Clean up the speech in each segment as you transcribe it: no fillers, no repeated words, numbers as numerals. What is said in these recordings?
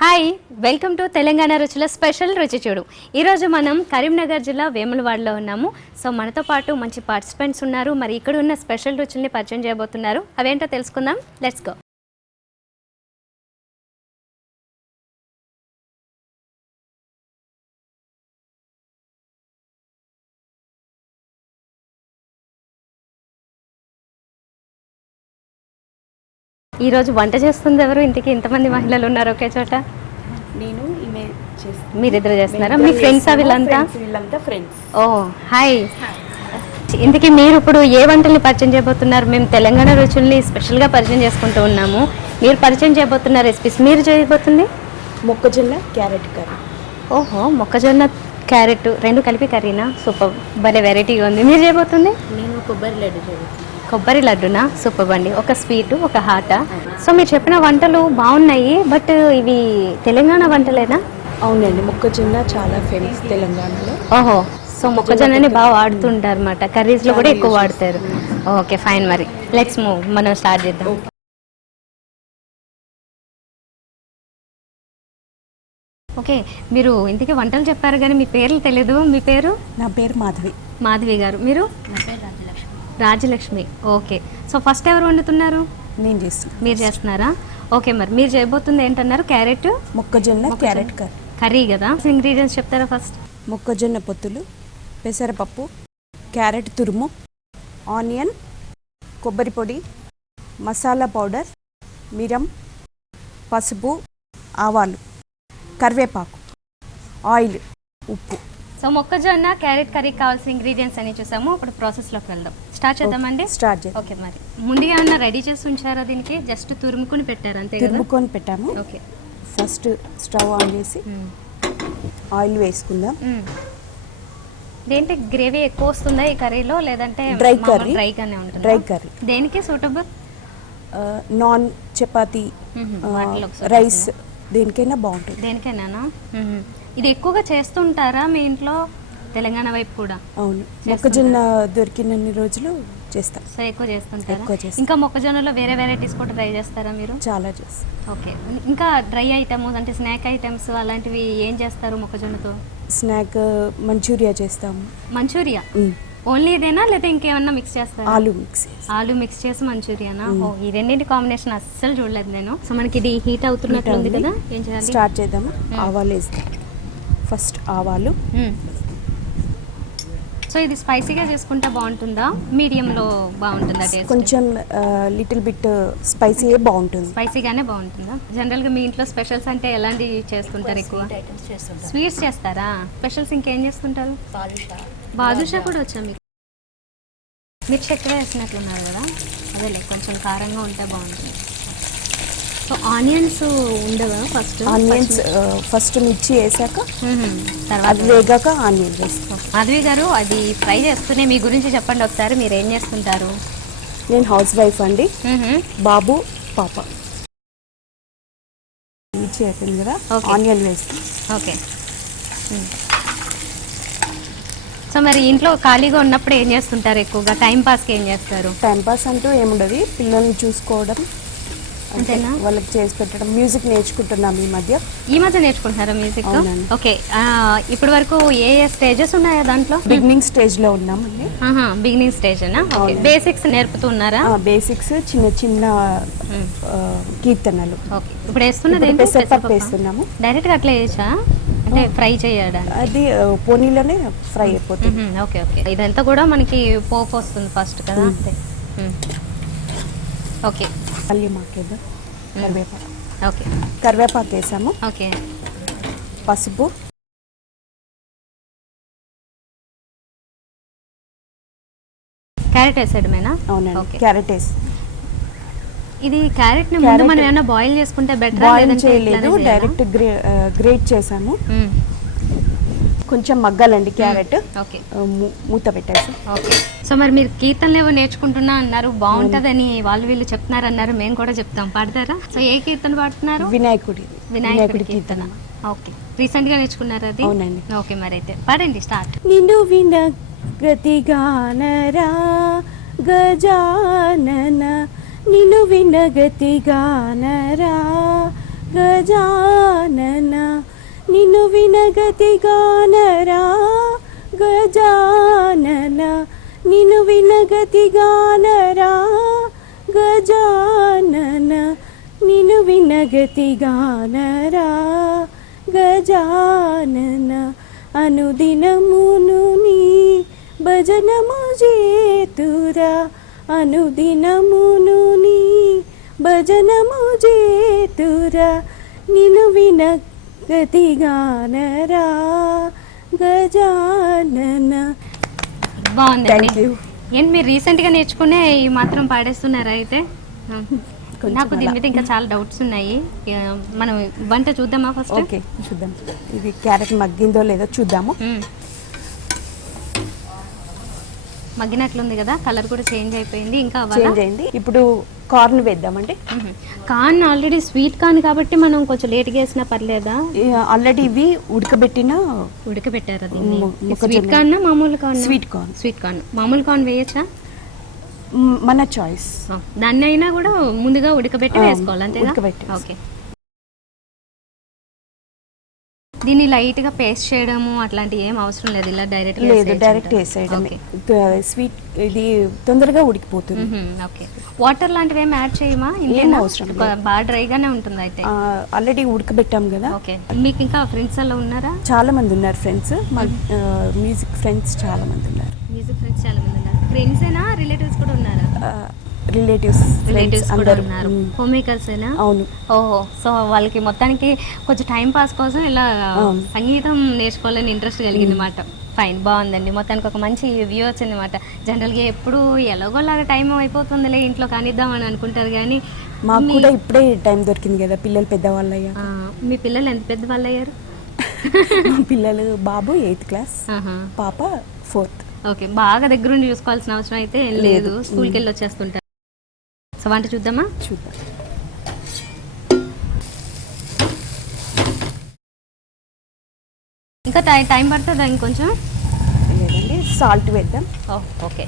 Hi, welcome to Telangana రుచుల special రుచి చూడు. ఈరోజు మనం కరీంనగర్ జిల్లా వేములవాడలో ఉన్నాము. సో మనతో పాటు మంచి పార్టిసిపెంట్స్ ఉన్నారు. మరి ఇక్కడ ఉన్న స్పెషల్ రుచుల్ని పరిచయం చేయబోతున్నారు. అవేంటో తెలుసుకుందాం. Let's go. ఈరోజు వంట చేస్తుంది ఎవరు? ఇంటికి ఇంతమంది మహిళలు ఉన్నారు ఒకే చోట. నేను మీరిద్దరు చేస్తున్నారా? మీ ఫ్రెండ్స్ వీళ్ళంతా? ఫ్రెండ్స్. ఓ హాయ్. ఇంతకీ మీరు ఇప్పుడు ఏ వంటల్ని పరిచయం చేయబోతున్నారు? మేము తెలంగాణ రుచుల్ని స్పెషల్గా పరిచయం చేసుకుంటూ ఉన్నాము. మీరు పరిచయం చేయబోతున్న రెసిపీస్ మీరు చేయబోతుంది మొక్కజొన్న క్యారెట్ కర్రీ. ఓహో, మొక్కజొన్న క్యారెట్ రెండు కలిపి కర్రీనా? సూపర్, భలే వెరైటీగా ఉంది. మీరు చేయబోతుంది? నేను కొబ్బరి లడ్డు చేయబోతున్నాను. కొబ్బరి లడ్డునా? సూపర్ అండి. ఒక స్వీటు, ఒక హాట. సో మీరు చెప్పిన వంటలు బాగున్నాయి, బట్ ఇవి తెలంగాణ వంటలేనా? అవునండి, మొక్కజొన్న చాలా ఫేమస్ తెలంగాణలో. ఓహో, సో మొక్కజొన్నని బాగా వాడుతుంటారు అనమాట. కర్రీస్లో కూడా ఎక్కువ వాడతారు. ఓకే ఫైన్, మరి లెట్స్ మూవ్, మనం స్టార్ట్ చేద్దాం. ఓకే, మీరు ఇంతకీ వంటలు చెప్పారు కానీ మీ పేర్లు తెలీదు. మీ పేరు? నా పేరు మాధవి. మాధవి గారు. మీరు? నా పేరు రాజలక్ష్మి. ఓకే, సో ఫస్ట్ ఎవరు వండుతున్నారు? నేను చేస్తాను. మీరు చేస్తున్నారా? ఓకే, మరి మీరు చేయబోతుంది ఏంటన్నారు? క్యారెట్ మొక్కజొన్న క్యారెట్ కర్రీ. కర్రీ కదా. ఇంగ్రీడియంట్స్ చెప్తారా ఫస్ట్? మొక్కజొన్న పొత్తులు, పెసరపప్పు, క్యారెట్ తురుము, ఆనియన్, కొబ్బరి పొడి, మసాలా పౌడర్, మిరం, పసుపు, ఆవాలు, కరివేపాకు, ఆయిల్, ఉప్పు. సో మొక్కజొన్న క్యారెట్ కర్రీకి కావాల్సిన ఇంగ్రీడియంట్స్ అని చూసాము. ఇప్పుడు ప్రాసెస్లోకి వెళ్దాం. స్టార్ట్ చేద్దామండి. స్టార్ట్ చేద్దాం. ఓకే, మరి ముందుగా ఏమన్నా రెడీ చేసి ఉంచారా? దీనికి జస్ట్ తురుముకొని పెట్టారు అంతే కదా? తురుముకొని పెట్టాము. ఓకే, ఫస్ట్ స్టవ్ ఆన్ చేసి ఆయిల్ వేసుకుందాం. దేంటి గ్రేవీ ఎక్కువ వస్తుందా ఈ కర్రీలో, లేదంటే డ్రై కర్రీ? డ్రైగానే ఉంటుంది. Dry curry. దేనికి సూటబుల్? నాన్, చపాతి, రైస్, దేనికైనా బాగుంటుంది. దేనికైనా. ఇది ఎక్కువగా చేస్తుంటారా మీ ఇంట్లో? తెలంగాణ వైపు కూడా? అవును, మొక్కజొన్న దొరికినన్ని రోజులు చేస్తాం. సో ఎక్కువ చేస్తుంటారా? ఇంకా మొక్కజొన్నలో వేరే వెరైటీస్ కూడా ట్రై చేస్తారా మీరు? చాలా చేస్తాం. ఓకే, ఇంకా డ్రై ఐటమ్స్ అంటే స్నాక్ ఐటమ్స్ అలాంటివి ఏం చేస్తారు మొక్కజొన్నతో? స్నాక్ మంచూరియా చేస్తాము. మంచూరియా ఓన్లీ ఇదేనా, లేదా ఇంకేమన్నా మిక్స్ చేస్తారా? ఆలు మిక్స్. ఆలు మిక్స్ చేసి మంచూరియానా? ఓ, ఈ రెండింటి కాంబినేషన్ అస్సలు చూడలేదు నేను. సో మనకి ఇది హీట్ అవుతున్నట్టు ఉంది కదా, ఏం చేయాలి? స్టార్ట్ చేద్దాము. ఆవాలు వేస్తాం. ఫస్ట్ ఆవాలు. సో ఇది స్పైసీగా చేసుకుంటే బాగుంటుందా, మీడియంలో బాగుంటుందా టేస్ట్? కొంచెం లిటిల్ బిట్ స్పైసీ బాగుంటుంది. స్పైసీగానే బాగుంటుందా? జనరల్గా మీ ఇంట్లో స్పెషల్స్ అంటే ఎలాంటివి చేస్తుంటారు? ఎక్కువ స్వీట్స్ చేస్తారా? స్పెషల్స్ ఇంకేం చేస్తుంటారు? బాదుషా కూడా వచ్చా మీకు? మీరు చక్కెర వేసినట్లున్నారు కదా, అదే కొంచెం కారంగా ఉంటే బాగుంటుంది. సో ఆనియన్స్ ఉండవా? ఆనియన్స్ ఫస్ట్ మిర్చి వేసాక తర్వాత వేగాక ఆనియన్ వేస్తాం. మాధవి గారు, అది ఫ్రై చేస్తూనే మీ గురించి చెప్పండి ఒకసారి. మీరు ఏం చేస్తుంటారు? నేను హౌస్ వైఫ్ అండి. బాబు, పాప. మిర్చి అయిపోయింది కదా, ఆనియన్ వేస్తాం. ఓకే, సో మరి ఇంట్లో ఖాళీగా ఉన్నప్పుడు ఏం చేస్తుంటారు? ఎక్కువగా టైం పాస్కి ఏం చేస్తారు? టైం పాస్ అంటూ ఏముండదు, పిల్లల్ని చూసుకోవడం, అంతేనా? వాళ్ళకి చేసి పెట్టడం. మ్యూజిక్ నేర్చుకుంటున్నాం ఈ మధ్య. నేర్చుకుంటున్నారా మ్యూజిక్? ఓకే, ఇప్పటి వరకు ఏ స్టేజెస్ ఉన్నాయా దాంట్లో? బిగినింగ్ స్టేజ్ లో ఉన్నామండి. బిగినింగ్ స్టేజ్ బేసిక్స్ నేర్పుతున్నారా? బేసిక్స్, చిన్న చిన్న కీర్తనలు. ఓకే, ఇప్పుడు వేస్తున్నది పెసరపప్పు వేస్తున్నాము. డైరెక్ట్ గా అట్లా వేయచ్చా? అంటే ఫ్రై చేయడానికి? అది పోనీలోనే ఫ్రై అయిపోతుంది. ఓకే ఓకే, ఇదంతా కూడా మనకి పోపు వస్తుంది ఫస్ట్ కదా? అంతే. ఓకే, అల్లం మాకేద్దాం. కరివేపాకు. ఓకే, కరివేపాకు వేసాము. ఓకే, పసుపు, క్యారెట్ వేసేయడమేనా? అవునండి, క్యారెట్ వేసి. ఇది క్యారెట్ ని ముందు మనం ఏమైనా బాయిల్ చేసుకుంటే బెటర్? బాయిల్ చేయలేదు, డైరెక్ట్ గ్రేట్ చేసాము. కొంచెం మగ్గాలండి క్యారెట్. ఓకే, మూత పెట్టేసి. ఓకే, సో మరి మీరు కీర్తనలు ఏవో నేర్చుకుంటున్నా అన్నారు, బాగుంటుందని వాళ్ళు వీళ్ళు చెప్తున్నారు అన్నారు, మేము కూడా చెప్తాం, పాడతారా? సో ఏ కీర్తన పాడుతున్నారు? వినాయకుడి కీర్తన. ఓకే, రీసెంట్ గా నేర్చుకున్నారా అది? అవునండి. ఓకే, మరి అయితే పాడండి, స్టార్ట్. నిన్ను వినగతిగానరా గజానన, నిన్ను వినగతిగానరా గజానన, వినగతిగానరా గజానన నిను వినగతిగానరా గజానన నిను వినగతిగానరా గజానన అనుదినమును నీ భజనము చేతురా అనుదినమును నీ భజనము చేతురా నిను వినగతిగానరా గజానన. బాగుందండి. ఏంటి మీరు రీసెంట్గా నేర్చుకునే ఈ మాత్రం పాడేస్తున్నారా అయితే? నాకు దీని మీద ఇంకా చాలా డౌట్స్ ఉన్నాయి. మనం వంట చూద్దామా ఫస్ట్? ఓకే చూద్దాం. ఇది క్యారెట్ మగ్గిందో లేదో చూద్దాము. మగ్గినట్లుంది కదా, కలర్ కూడా చేంజ్ అయిపోయింది. ఇంకా చేంజ్ అయింది. ఇప్పుడు కార్న్ వేద్దామండి. కార్న్ ఆల్రెడీ స్వీట్ కార్న్ కాబట్టి మనం కొంచెం లేట్గా వేసినా పర్లేదా? ఆల్రెడీ ఇవి ఉడకబెట్టారు. అది స్వీట్ కార్న్ మామూలు corn? Sweet corn. Sweet corn. మామూలు కార్న్ వేయచ్చా? మన చాయిస్. దాన్ని అయినా కూడా ముందుగా ఉడకబెట్టి వేసుకోవాలి అంతేగా? ఓకే. దీన్ని లైట్ గా పేస్ట్ చేయడము అట్లాంటి ఏం అవసరం లేదు, ఇలా డైరెక్ట్ వేసేయడమే. స్వీట్ ఇది తొందరగా ఉడికిపోతుంది. ఓకే. వాటర్ లాంటివి ఏం యాడ్ చేయమా? ఏం అవసరం బాగా డ్రైగానే ఉంటుంది అయితే. ఆల్రెడీ ఉడకబెట్టాం కదా. ఓకే. మీకు ఇంకా ఫ్రెండ్స్ అలా ఉన్నారా? చాలా మంది ఉన్నారు ఫ్రెండ్స్. మ్యూజిక్ ఫ్రెండ్స్ చాలా మంది ఉన్నారు. మ్యూజిక్ ఫ్రెండ్స్ చాలా మంది ఉన్నారు. ఫ్రెండ్స్ ఏనా, రిలేటివ్స్ కూడా ఉన్నారా? రిలేటివ్స్ కూడా ఉన్నారు. హోమ్ మేకర్స్ ఏనా? అవును. ఓహో. సో వాళ్ళకి మొత్తానికి కొంచెం టైం పాస్ కోసం ఇలా సంగీతం నేర్చుకోవాలని ఇంట్రెస్ట్ కలిగింది అన్నమాట. ఫైన్, బాగుందండి. మొత్తానికి ఒక మంచి వ్యూ వచ్చింది అనమాట. జనరల్గా ఎప్పుడు ఎలాగోలాగా టైం అయిపోతుందిలే ఇంట్లో కానిద్దామని అనుకుంటారు, కానీ మాకు కూడా ఇప్పుడే టైం దొరికింది కదా. పిల్లలు పెద్దవాళ్ళు అయ్యారు. మీ పిల్లలు ఎంత పెద్దవాళ్ళు అయ్యారు? పిల్లలు బాబు 8th క్లాస్, పాప 4th. ఓకే. బాగా దగ్గరుండి చూసుకోవాల్సిన అవసరం అయితే లేదు, స్కూల్కి వెళ్ళి వచ్చేస్తుంటారు. సో వంట చూద్దామా? చూద్దాం. ఇంకా టైం పడుతుందా ఇంకొంచెం? లేదండి, సాల్ట్ వేద్దాం. ఓకే.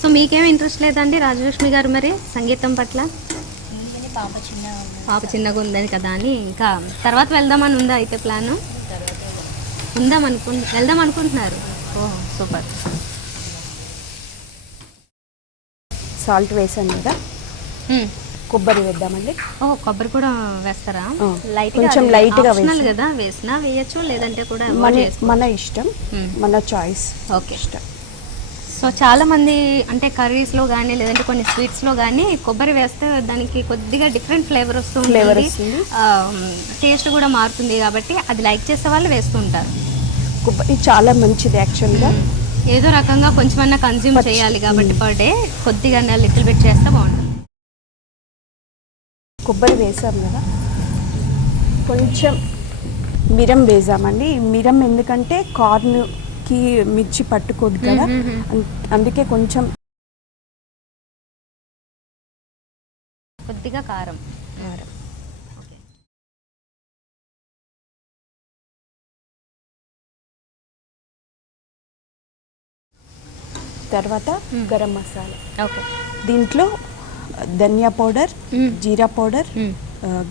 సో మీకేం ఇంట్రెస్ట్ లేదండి రాజలక్ష్మి గారు మరి సంగీతం పట్ల? పాప చిన్నగా ఉందని కదా అని ఇంకా తర్వాత వెళ్దామని ఉందా అయితే ప్లాను? వెళ్దాం అనుకుంటున్నారు. ఓ సూపర్. సాల్ట్ వేసాను కదా, కొబ్బరి వేద్దామండి. కొబ్బరి కూడా వేస్తారా? కొంచెం లైట్ గా కదా, వేసినా వేయచ్చు, లేదంటే కూడా మన ఇష్టం, మన చాయిస్. ఓకే. సో చాలా మంది అంటే కర్రీస్లో కానీ లేదంటే కొన్ని స్వీట్స్లో కానీ కొబ్బరి వేస్తే దానికి కొద్దిగా డిఫరెంట్ ఫ్లేవర్ వస్తుంది, టేస్ట్ కూడా మారుతుంది. కాబట్టి అది లైక్ చేసే వాళ్ళు వేస్తూ ఉంటారు. కొబ్బరి చాలా మంచిది యాక్చువల్గా. ఏదో రకంగా కొంచెమన్నా కన్జ్యూమ్ చేయాలి కాబట్టి పర్ డే కొద్దిగా లిటిల్ బిట్ చేస్తే బాగుంటుంది. కొబ్బరి వేసాం కదా, కొంచెం మిరం వేసామండి. మిరం ఎందుకంటే కార్న్కి మిర్చి పట్టుకోదు కదా, అందుకే కొంచెం కొద్దిగా కారం. తర్వాత గరం మసాలా. ఓకే. దీంట్లో ధనియా పౌడర్, జీరా పౌడర్,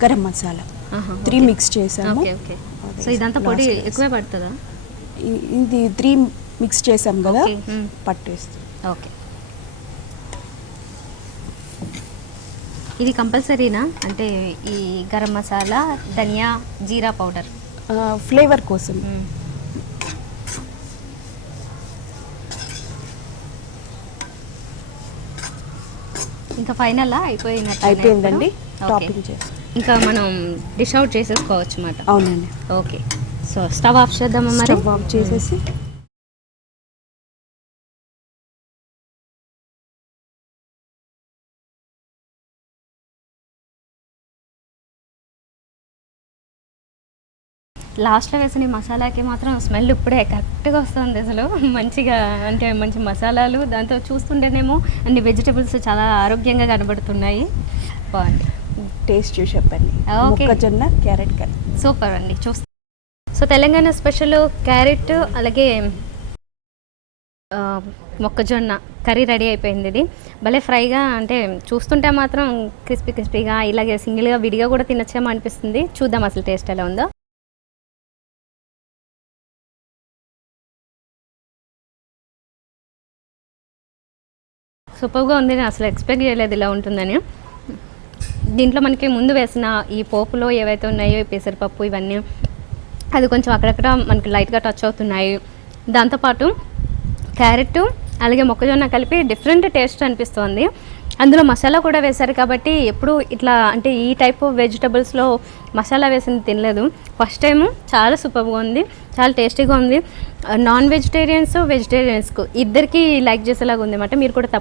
గరం మసాలా 3 మిక్స్ చేసాము. సో ఇదంతా పొడి ఎక్కువే పడుతుందా? ఇది 3 మిక్స్ చేసాం కదా, పట్టేస్తుంది. ఓకే. ఇది కంపల్సరీనా అంటే ఈ గరం మసాలా, ధనియా, జీరా పౌడర్? ఫ్లేవర్ కోసం. ఇంకా ఫైనల్ అయిపోయిందండి. టాపింగ్ చేస్తాం. ఇంకా మనం డిష్ అవుట్ చేసేసుకోవచ్చు అన్నమాట. అవునండి. ఓకే. సో స్టవ్ ఆఫ్ చేద్దామా మరి? స్టవ్ ఆఫ్ చేసేసి లాస్ట్లో వేసిన ఈ మసాలాకి మాత్రం స్మెల్ ఇప్పుడే కరెక్ట్గా వస్తుంది అసలు. మంచిగా అంటే మంచి మసాలాలు, దాంతో చూస్తుంటేనేమో అన్ని వెజిటబుల్స్ చాలా ఆరోగ్యంగా కనబడుతున్నాయి. బాగుంది. టేస్ట్ చూసి చెప్పండి. మొక్కజొన్న క్యారెట్ కర్రీ సూపర్ అండి. చూస్తాం. సో తెలంగాణ స్పెషల్ క్యారెట్ అలాగే మొక్కజొన్న కర్రీ రెడీ అయిపోయింది. ఇది భలే ఫ్రైగా, అంటే చూస్తుంటే మాత్రం క్రిస్పీగా ఇలాగే సింగిల్గా విడిగా కూడా తినచ్చేమో అనిపిస్తుంది. చూద్దాం అసలు టేస్ట్ ఎలా ఉందో. సూపర్గా ఉంది. నేను అసలు ఎక్స్పెక్ట్ చేయలేదు ఇలా ఉంటుందని. దీంట్లో మనకి ముందు వేసిన ఈ పోపులో ఏవైతే ఉన్నాయో పెసరపప్పు ఇవన్నీ అది కొంచెం అక్కడక్కడ మనకి లైట్గా టచ్ అవుతున్నాయి. దాంతోపాటు క్యారెట్ అలాగే మొక్కజొన్న కలిపి డిఫరెంట్ టేస్ట్ అనిపిస్తుంది. అందులో మసాలా కూడా వేశారు కాబట్టి ఎప్పుడు ఇట్లా అంటే ఈ టైప్ ఆఫ్ వెజిటబుల్స్లో మసాలా వేసింది తినలేదు. ఫస్ట్ టైము చాలా సూపర్గా ఉంది, చాలా టేస్టీగా ఉంది. నాన్ వెజిటేరియన్స్కు ఇద్దరికీ లైక్ చేసేలాగా ఉంది అన్నమాట. మీరు కూడా